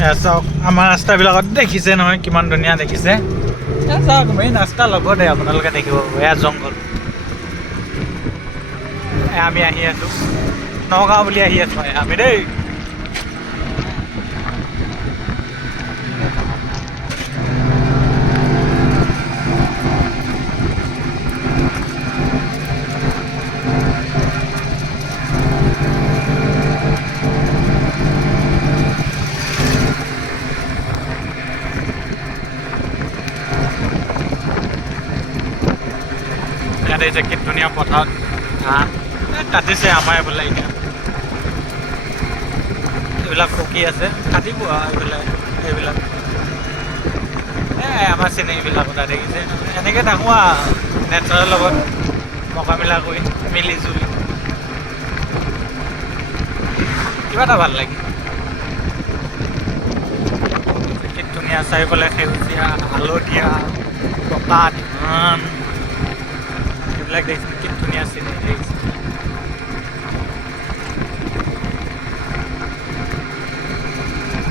চাওক আমাৰ ৰাস্তাবিলাকত দেখিছে নহয় কিমান ধুনীয়া দেখিছে। চাওক মেইন ৰাস্তা লগতে আপোনালোকে দেখিব এয়া জংঘল। আমি আহি আছোঁ নগাঁও বুলি আহি আছোঁ আমি দেই। ইয়াতে যে কি ধুনীয়া পথাৰত ধান কাটিছে আমাৰ এইফালে এতিয়া এইবিলাক পকি আছে কাটিব এইবিলাক আমাৰ চিনেৰিবিলাকো তাত দেখিছে এনেকৈ থাকোঁ আৰু নেচাৰৰ লগত মোকাবিলা কৰি মিলি জুলি কিবা এটা ভাল লাগে। কি ধুনীয়া চাৰিওফালে সেউজীয়া হালধীয়া পকা ধান এইবিলাক দেখিছে কি ধুনীয়া চিনেৰি।